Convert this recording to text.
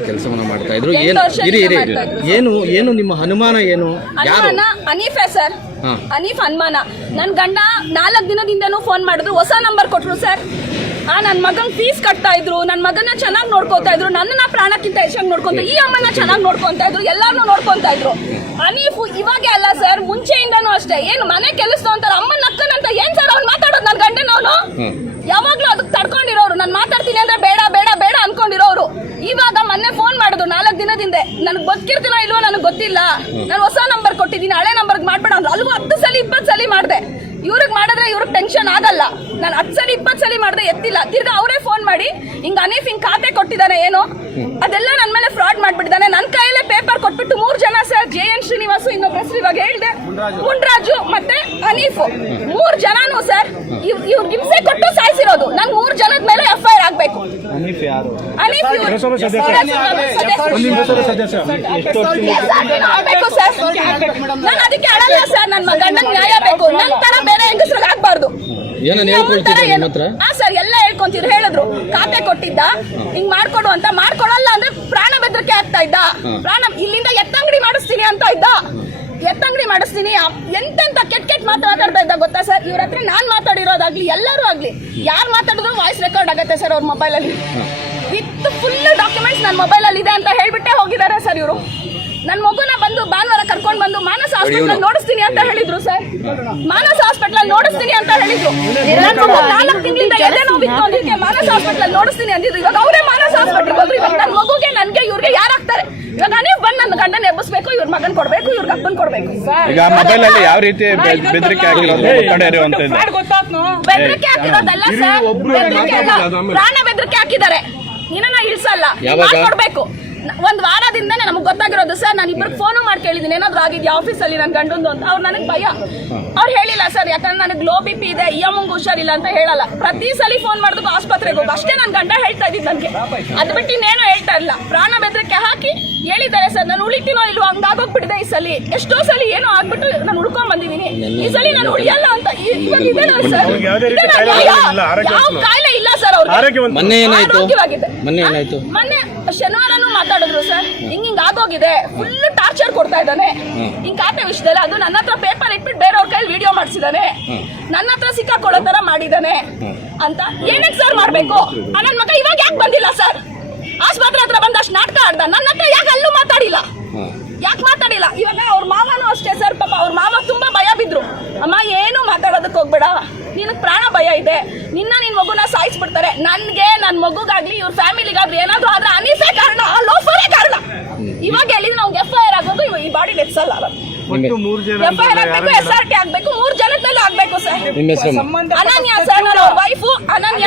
ಇಲ್ಲಿ ಕೆಲಸವನ್ನು ಮಾಡ್ತಾ ಇದ್ರು. ಏನು ವರ್ಷದಿಂದ ಇರಿ ಇರಿ. ಮಾಡ್ತಾ ಏನು ಏನು ನಿಮ್ಮ ಅನುಮಾನ ಏನು? ಯಾರು? ಅನುಮಾನ ಅನೀಫೆ ಸರ್. ಹಾ. ಅನೀಫ್ ಅನುಮಾನ. ನನ್ನ ಗಂಡ ನಾಲ್ಕು ದಿನದಿಂದನೂ ಫೋನ್ ಮಾಡಿದ್ರು. ಹೊಸ ನಂಬರ್ ಕೊಟ್ರು ಸರ್. ಆ ನನ್ನ ಮಗನ್ ಫೀಸ್ ಕಟ್ತಾ ಇದ್ರು. ನನ್ನ ಮಗನ ಚೆನ್ನಾಗಿ ನೋಡ್ಕೊತಾ ಇದ್ರು. ನನ್ನ ಪ್ರಾಣಕ್ಕಿಂತ ಹೆಚ್ಚಾಗಿ ನೋಡ್ಕೊಂತ ಈ ಅಮ್ಮನ ಚೆನ್ನಾಗಿ ನೋಡ್ಕೊಂತ ಇದ್ರು. ಎಲ್ಲಾರನ್ನೂ ನೋಡ್ಕೊಂತ ಇದ್ರು. ಅನೀಫ್ ಇವಾಗೆ ಅಲ್ಲ ಸರ್. ಮುಂಚೆಯಿಂದನೂ ಅಷ್ಟೇ. ಏನು ಮನೆ ಕೆಲಸ ಅಂತಾರೆ. ಅಮ್ಮನ ಅಕ್ಕನಂತ ಏನ್ ಸರ್ ಅವ್ನು ಮಾತಾಡೋದು ನನ್ನ ಗಂಡನವನು? ಅವನು ಯಾವಾಗ್ಲೂ ಅದಕ್ಕೆ ತಡ್ಕೊಂಡಿರೋರು ನಾನು ಮಾತಾಡ್ತೀನಿ ಅಂದ್ರೆ ಬೇಡ ಬೇಡ ಬೇಡ ಅನ್ಕೊಂಡಿರೋರು ಇವಾಗ ಮೊನ್ನೆ ಫೋನ್ ಮಾಡಿದ್ರು ನಾಲ್ಕು ದಿನದಿಂದ ನನಗೆ ಬದುಕಿರ್ತೀನ ಇಲ್ವೋ ನನಗೆ ಗೊತ್ತಿಲ್ಲ. ನಾನು ಹೊಸ ನಂಬರ್ ಕೊಟ್ಟಿದ್ದೀನಿ ಹಳೆ ನಂಬರ್ಗೆ ಮಾಡ್ಬೇಡ ಅಂದ್ರೆ. ಅಲ್ವೋ ಹತ್ತು ಸಲ ಇಪ್ಪತ್ತು ಸಲ ಮಾಡಿದೆ. ಇವ್ರಿಗೆ ಮಾಡಿದ್ರೆ ಇವ್ರಿಗೆ ಟೆನ್ಷನ್ ಆಗಲ್ಲ. ನಾನು ಹತ್ತು ಸಲ ಇಪ್ಪತ್ತು ಸಲ ಮಾಡಿದೆ ಎತ್ತಿಲ್ಲ. ತಿರ್ಗಾ ಅವರೇ ಫೋನ್ ಮಾಡಿ ಹಿಂಗ ಅನೀಫ್ ಹಿಂಗ್ ಖಾತೆ ಕೊಟ್ಟಿದ್ದಾನೆ ಏನು ಅದೆಲ್ಲ ನನ್ನ ಮೇಲೆ ಫ್ರಾಡ್ ಮಾಡ್ಬಿಟ್ಟಿದ್ದಾನೆ. ನನ್ನ ಕೈಯಲ್ಲೇ ಪೇಪರ್ ಕೊಟ್ಬಿಟ್ಟು ಮೂರು ಜನ ಸರ್ ಜೆ ಎನ್ ಶ್ರೀನಿವಾಸು ಇನ್ನೊಬ್ಬ ಹೆಸರು ಇವಾಗ ಹೇಳಿದೆ. ಮುನ್ರಾಜು ಮತ್ತೆ ಅನೀಫ್. ಮೂರ್ ಜನನು ಸರ್ ಇವ್ರು ಹಿಂಸೆ ಕೊಟ್ಟು ಸಾಯಿಸಿರೋದು ನನ್ ಮೂರ್ ಜನದ ಮೇಲೆ ಎಫ್ ಐ ಆರ್ ಆಗ್ಬೇಕು ಅನೀಫ್ ಯಾರು? ಪುರಸಭೆ ಸದಸ್ಯ. ಸದಸ್ಯ ಎಷ್ಟು ನಾನು ಅದಕ್ಕೆ ಅಳಲ್ಲ ಸರ್. ನನ್ನ ಗಂಡನ್ ನ್ಯಾಯ ಬೇಕು. ನನ್ನ ತರ ಬೇರೆ ಹೆಂಗಸ್ರಿಗೆ ಆಗ್ಬಾರ್ದು. ಏನನ್ನ ಹೇಳ್ಕೊಳ್ತಿದ್ರು ನಿಮ್ಮ ಹತ್ರ? ಹಾ ಸರ್ ಎಲ್ಲ ಹೇಳ್ಕೊಂತಿದ್ರು ಹೇಳಿದ್ರು. ಖಾತೆ ಕೊಟ್ಟಿದ್ದ. ಹಿಂಗ್ ಮಾಡ್ಕೊಡು ಅಂತ ಮಾಡ್ಕೊಡಲ್ಲ ಅಂದ್ರೆ ಪ್ರಾಣ ಬೆದರಿಕೆ ಆಗ್ತಾ ಇದ್ದ. ಪ್ರಾಣ ಇಲ್ಲಿಂದ ಎತ್ತಂಗಡಿ ಮಾಡಿಸ್ತೀನಿ ಅಂತ ಇದ್ದ. ಎತ್ತಂಗಡಿ ಮಾಡಿಸ್ತೀನಿ. ಎಂತೆಂತ ಕೆಟ್ಟ ಕೆಟ್ಟ ಮಾತಾಡ್ತಾ ಇದ್ದ ಗೊತ್ತಾ ಸರ್? ಇವ್ರ ಹತ್ರ ನಾನ್ ಮಾತಾಡಿರೋದಾಗ್ಲಿ ಎಲ್ಲರೂ ಆಗ್ಲಿ. ಯಾರು ಮಾತಾಡಿದ್ರು ವಾಯ್ಸ್ ಆಗತ್ತೆ ಸರ್ ಅವ್ರ ಮೊಬೈಲಲ್ಲಿ ವಿತ್ ಫುಲ್ ಡಾಕ್ಯುಮೆಂಟ್ಸ್ ನನ್ನ ಮೊಬೈಲಲ್ಲಿ ಇದೆ ಅಂತ ಹೇಳ್ಬಿಟ್ಟೆ ಹೋಗಿದ್ದಾರೆ ಸರ್ ಇವರು. ನನ್ನ ಮಗುನ ಬಂದು ಭಾನುವಾರ ಕರ್ಕೊಂಡು ಬಂದು ಮಾನಸ ಹಾಸ್ಪಿಟಲ್ ನೋಡಿಸ್ತೀನಿ ಅಂತ ಹೇಳಿದ್ರು ಸರ್. ಮಾನಸ ಹಾಸ್ಪಿಟಲ್ ನೋಡಿಸ್ತೀನಿ ಅಂತ ಹೇಳಿದ್ರು. ನಾಲ್ಕು ತಿಂಗಳಿಂದ ಎದೆ ನೋವಿತ್ತು ಅದಕ್ಕೆ ಮಾನಸ ಹಾಸ್ಪಿಟಲ್ ನೋಡಿಸ್ತೀನಿ ಅಂದಿದ್ರು. ಇವಾಗ ಅವರೇ ಮಾನಸ ಹಾಸ್ಪಿಟಲ್ ಬಂದ್ರು ಇವಾಗ ನನ್ನ ಮಗುಗೆ ನನಗೆ ಇವ್ರಿಗೆ ಯಾರು ಆಗ್ತಾರೆ ಇವಾಗ ನೀವು ಬಂದು ನನ್ನ ಗಂಡನ ಎಬ್ಬಿಸ್ಬೇಕು ಇವ್ರ ಮಗನ್ ಕೊಡ್ಬೇಕು ಇವ್ರಿಗೆ ಅಪ್ಪನ್ ಕೊಡ್ಬೇಕು ಈಗ ಮೊಬೈಲ್ ಅಲ್ಲಿ ಯಾವ ರೀತಿ ಬೆದರಿಕೆ ಆಗಿರೋದು ಕಡೆ ಇರುವಂತ ಇದೆ ಬೆದರಿಕೆ ಹಾಕಿರೋದಲ್ಲ ಸರ್. ಬೆದರಿಕೆ ಅಲ್ಲ. ಪ್ರಾಣ ಬೆದರಿಕೆ ಹಾಕಿದ್ದಾರೆ. ನಿನ್ನ ಇಳ್ಸಲ್ಲ. ಯಾವಾಗ? ಕೊಡ್ಬೇಕು. ಒಂದ್ ವಾರದಿಂದ ನಮಗೆ ಗೊತ್ತಾಗಿರೋದು ಸರ್. ನಾನು ಇಬ್ಬರು ಫೋನು ಮಾಡಿ ಕೇಳಿದ್ದೀನಿ. ಏನಾದ್ರು ಆಗಿದ್ಯಾ ಆಫೀಸಲ್ಲಿ ನನ್ನ ಗಂಡಂದು ಅಂತ. ಅವ್ರು ನನಗೆ ಭಯ. ಅವ್ರು ಹೇಳಿಲ್ಲ ಸರ್ ಯಾಕಂದ್ರೆ ನನಗೆ ಲೋ ಬಿ ಪಿ ಇದೆ ಈ ಅಮ್ಮಂಗೆ ಹುಷಾರಿಲ್ಲ ಅಂತ ಹೇಳಲ್ಲ. ಪ್ರತಿ ಸಲ ಫೋನ್ ಮಾಡಿದ್ರು ಆಸ್ಪತ್ರೆಗೆ ಹೋಗು. ಅಷ್ಟೇ ನನ್ನ ಗಂಡ ಹೇಳ್ತಾ ಇದ್ದಿದ್ದು ನನಗೆ. ಅದ್ ಬಿಟ್ಟು ಇನ್ನೇನು ಹೇಳ್ತಾ ಇಲ್ಲ. ಪ್ರಾಣ ಬೆದರಿಕೆ ಹಾಕಿ ಹೇಳಿದ್ದಾರೆ ಸರ್ ನಾನು ಉಳಿತೀನೋ ಇಲ್ವೋ ಹಂಗಾಗೋಗ್ಬಿಟ್ಟಿದೆ ಈ ಸಲ. ಎಷ್ಟೋ ಸಲ ಏನೋ ಆಗ್ಬಿಟ್ಟು ನಾನು ಹುಡ್ಕೊಂಡ್ ಬಂದಿದ್ದೀನಿ. ಈ ಸಲ ನಾನು ಉಳಿಯಲ್ಲ ಅಂತ ಇವಾಗ ಇದೆ ಸರ್. ಕಾಯಿಲೆ ಇಲ್ಲ, ಆರೋಗ್ಯ ಯಾವ ಕಾಯಿಲೆ ಇಲ್ಲ ಸರ್ ಅವ್ರಿಗೆ. ಮೊನ್ನೆ ಏನಾಯ್ತು? ಆರೋಗ್ಯವಾಗಿದೆ. ಮೊನ್ನೆ ಏನಾಯ್ತು? ಮೊನ್ನೆ ಶನಿವಾರನೂ ಮಾತಾಡಿದ್ರು ಸರ್. ಹಿಂಗ್ ಹಿಂಗ್ ಆಗೋಗಿದೆ. ಫುಲ್ ಟಾರ್ಚರ್ ಕೊಡ್ತಾ ಇದ್ದಾನೆ. ಹಿಂಗ್ ಖಾತೆ ವಿಷಯದಲ್ಲಿ ಅದು ನನ್ನ ಹತ್ರ ಪೇಪರ್ ಇಟ್ಬಿಟ್ಟು ಬೇರೆಯವ್ರ ಕೈಲಿ ವಿಡಿಯೋ ಮಾಡಿಸಿದಾನೆ ನನ್ನ ಹತ್ರ ಸಿಕ್ಕಾಕೊಳ್ಳೋ ತರ ಮಾಡಿದಾನೆ ಅಂತ ಏನಕ್ಕೆ ಸರ್ ಮಾಡ್ಬೇಕು? ನನ್ನ ನನ್ ಮಗ ಇವಾಗ ಯಾಕೆ ಬಂದಿಲ್ಲ ಸರ್ ಆಸ್ಪತ್ರೆ ಹತ್ರ ಬಂದಷ್ಟು ನಾಟಕ ಆಡ್ದ. ನನ್ನ ಹತ್ರ ಯಾಕೆ ಅಲ್ಲೂ ಮಾತಾಡಿಲ್ಲ? ಯಾಕೆ ಮಾತಾಡಿಲ್ಲ? ಇವಾಗ ಅವ್ರ ಮಾವನೂ ಅಷ್ಟೇ ಸರ್ ಪಾಪ ಅವ್ರ ಮಾವ ತುಂಬಾ ಭಯ ಬಿದ್ರು. ಅಮ್ಮ ಏನು ಮಾತಾಡೋದಕ್ಕೆ ಹೋಗ್ಬೇಡ. ನಿನಗೆ ಪ್ರಾಣ ಭಯ ಇದೆ. ನಿನ್ನ ನಿನ್ ಮಗುನ ಸಾಯಿಸ್ಬಿಡ್ತಾರೆ. ನನ್ಗೆ ನನ್ನ ಮಗುಗಾಗ್ಲಿ ಇವ್ರ ಫ್ಯಾಮಿಲಿಗಾಗ್ಲಿ ಏನಾದ್ರು ಆದ್ರೆ ಅನಿಸೇ ಕಾರಣ ಆ ಲೋಫರೇ ಕಾರಣ. ಇವಾಗ ಹೇಳಿದ್ರೆ ನಾವು ಎಫ್ ಐ ಆರ್ ಆಗೋದು ಈ ಬಾಡಿ ಡೆತ್ಸಲ್ಲ ಅಲ್ಲ ಮೂರು ಜನ ಎಫ್ ಐ ಆರ್ ಆಗ್ಬೇಕು ಎಸ್ ಆರ್ ಟಿ ಆಗ್ಬೇಕು ಮೂರು ಜನದ ಮೇಲೂ ಆಗ್ಬೇಕು ಸರ್. ನಿಮ್ಮ ಹೆಸರು ಅನನ್ಯ ಸರ್ ನನ್ನ ವೈಫು ಅನನ್ಯ